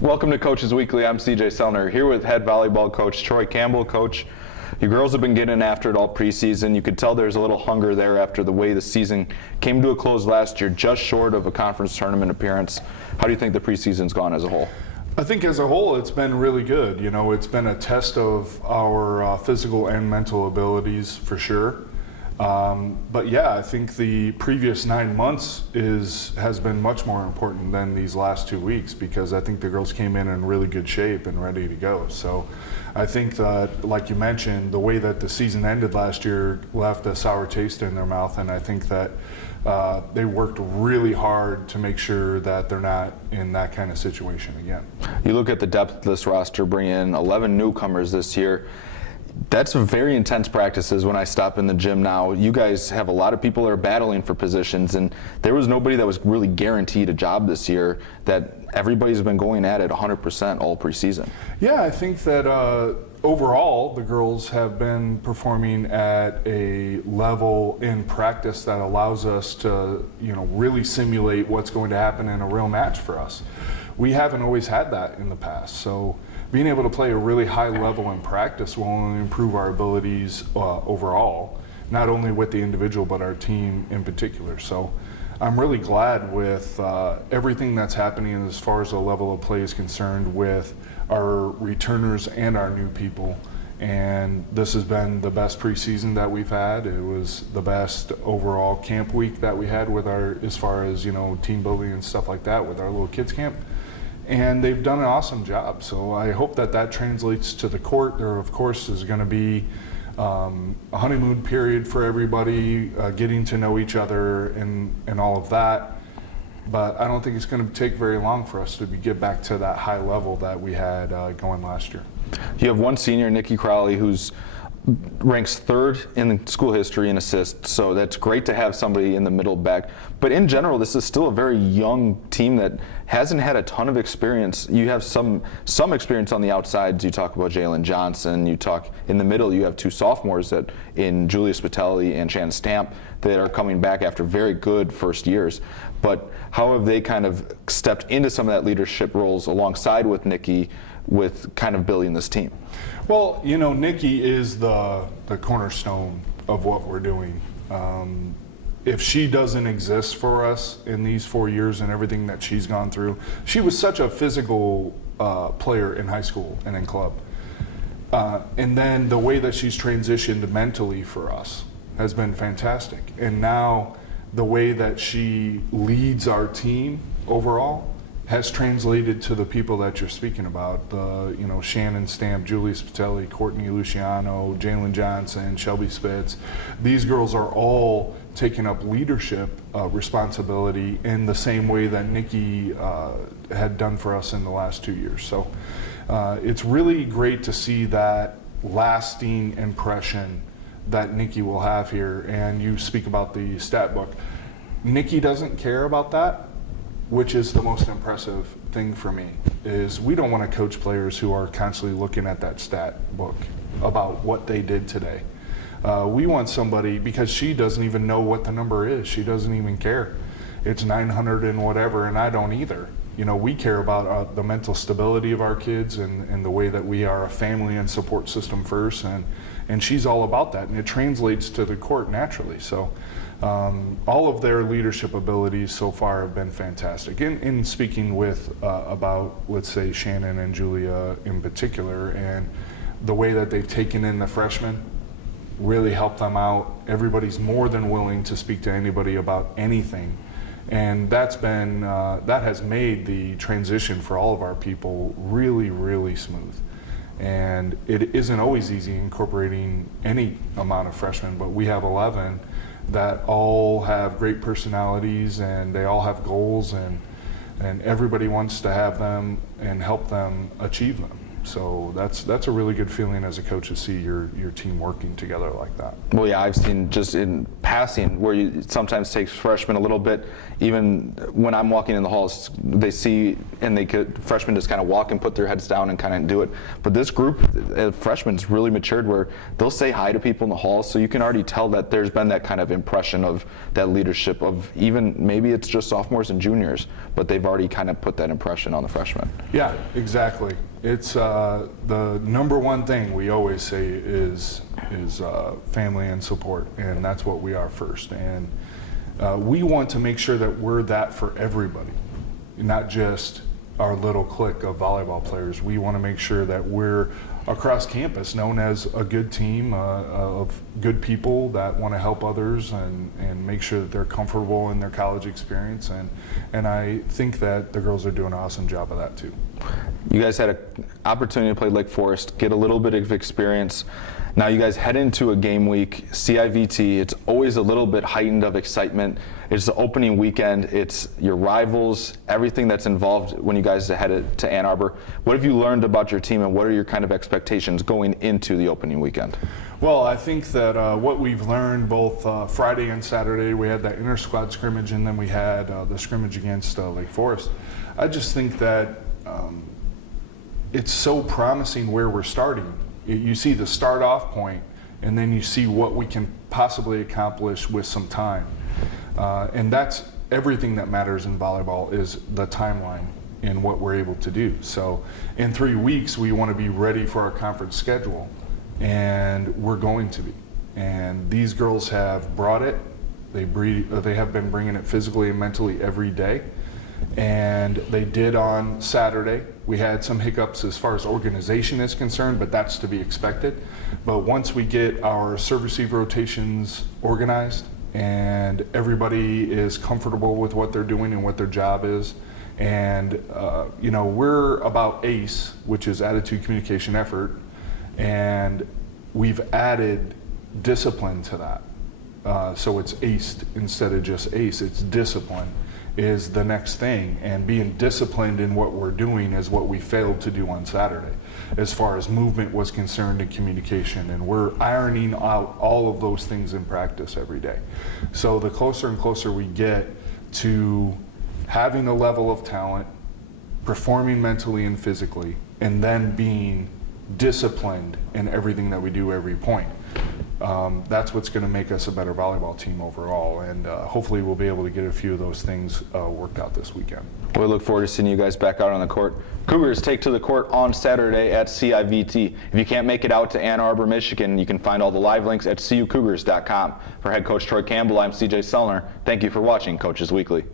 Welcome to Coaches Weekly. I'm CJ Sellner here with head volleyball coach Troy Campbell. Coach, you girls have been getting after it all preseason. You could tell there's a little hunger there after the way the season came to a close last year, just short of a conference tournament appearance. How do you think the preseason's gone as a whole? I think as a whole it's been really good. You know, it's been a test of our physical and mental abilities for sure. But yeah, I think the previous 9 months has been much more important than these last 2 weeks, because I think the girls came in really good shape and ready to go. So I think that, like you mentioned, the way that the season ended last year left a sour taste in their mouth, and I think that they worked really hard to make sure that they're not in that kind of situation again. You look at the depth of this roster, bring in 11 newcomers this year. That's very intense practices. When I stop in the gym now, you guys have a lot of people that are battling for positions, and there was nobody that was really guaranteed a job this year. That everybody's been going at it 100% all preseason. Yeah, I think that overall the girls have been performing at a level in practice that allows us to, really simulate what's going to happen in a real match for us. We haven't always had that in the past, so being able to play a really high level in practice will only improve our abilities overall, not only with the individual but our team in particular. So I'm really glad with everything that's happening as far as the level of play is concerned with our returners and our new people. And this has been the best preseason that we've had. It was the best overall camp week that we had with as far as team building and stuff like that with our little kids camp. And they've done an awesome job. So I hope that translates to the court. There, of course, is going to be a honeymoon period for everybody, getting to know each other and all of that. But I don't think it's going to take very long for us to get back to that high level that we had going last year. You have one senior, Nikki Crowley, who's ranks third in school history in assists, so that's great to have somebody in the middle back. But in general, this is still a very young team that hasn't had a ton of experience. You have some experience on the outsides. You talk about Jalen Johnson. You talk in the middle. You have two sophomores in Julia Spitelli and Shannon Stamp that are coming back after very good first years. But how have they kind of stepped into some of that leadership roles alongside with Nikki, with kind of building this team? Well, Nikki is the cornerstone of what we're doing. If she doesn't exist for us in these 4 years and everything that she's gone through, she was such a physical player in high school and in club. And then the way that she's transitioned mentally for us has been fantastic. And now the way that she leads our team overall has translated to the people that you're speaking about, Shannon Stamp, Julia Spitelli, Courtney Luciano, Jalen Johnson, Shelby Spitz. These girls are all taking up leadership responsibility in the same way that Nikki had done for us in the last 2 years. So it's really great to see that lasting impression that Nikki will have here. And you speak about the stat book. Nikki doesn't care about that, which is the most impressive thing for me, is we don't want to coach players who are constantly looking at that stat book about what they did today. We want somebody, because she doesn't even know what the number is. She doesn't even care. It's 900 and whatever, and I don't either. We care about the mental stability of our kids and the way that we are a family and support system first, and she's all about that, and it translates to the court naturally. So all of their leadership abilities so far have been fantastic. In speaking with about, let's say, Shannon and Julia in particular, and the way that they've taken in the freshmen, really helped them out. Everybody's more than willing to speak to anybody about anything. And that has made the transition for all of our people really, really smooth. And it isn't always easy incorporating any amount of freshmen, but we have 11 that all have great personalities, and they all have goals, and everybody wants to have them and help them achieve them. So that's a really good feeling as a coach to see your team working together like that. Well, yeah, I've seen just in passing where you sometimes takes freshmen a little bit. Even when I'm walking in the halls, they see and freshmen just kind of walk and put their heads down and kind of do it. But this group of freshmen's really matured where they'll say hi to people in the halls, so you can already tell that there's been that kind of impression of that leadership of even maybe it's just sophomores and juniors, but they've already kind of put that impression on the freshmen. Yeah, exactly. It's the number one thing we always say is family and support, and that's what we are first. And we want to make sure that we're that for everybody, not just our little clique of volleyball players. We want to make sure that we're across campus known as a good team of good people that want to help others and make sure that they're comfortable in their college experience. And I think that the girls are doing an awesome job of that too. You guys had an opportunity to play Lake Forest, get a little bit of experience. Now you guys head into a game week, CIVT. It's always a little bit heightened of excitement. It's the opening weekend. It's your rivals, everything that's involved when you guys head to Ann Arbor. What have you learned about your team, and what are your kind of expectations going into the opening weekend? Well, I think that what we've learned both Friday and Saturday, we had that inter-squad scrimmage, and then we had the scrimmage against Lake Forest. I just think that it's so promising where we're starting. You see the start off point, and then you see what we can possibly accomplish with some time. And that's everything that matters in volleyball, is the timeline and what we're able to do. So in 3 weeks, we want to be ready for our conference schedule, and we're going to be. And these girls have brought it. They have been bringing it physically and mentally every day. And they did on Saturday. We had some hiccups as far as organization is concerned, but that's to be expected. But once we get our serve-receive rotations organized and everybody is comfortable with what they're doing and what their job is, and we're about ACE, which is attitude, communication, effort, and we've added discipline to that. So it's ACE instead of just ACE. It's discipline is the next thing, and being disciplined in what we're doing is what we failed to do on Saturday as far as movement was concerned and communication, and we're ironing out all of those things in practice every day. So the closer and closer we get to having a level of talent, performing mentally and physically, and then being disciplined in everything that we do every point. That's what's going to make us a better volleyball team overall, and hopefully we'll be able to get a few of those things worked out this weekend. We look forward to seeing you guys back out on the court. Cougars take to the court on Saturday at CIVT. If you can't make it out to Ann Arbor, Michigan, you can find all the live links at cucougars.com. For head coach Troy Campbell, I'm CJ Sellner. Thank you for watching Coaches Weekly.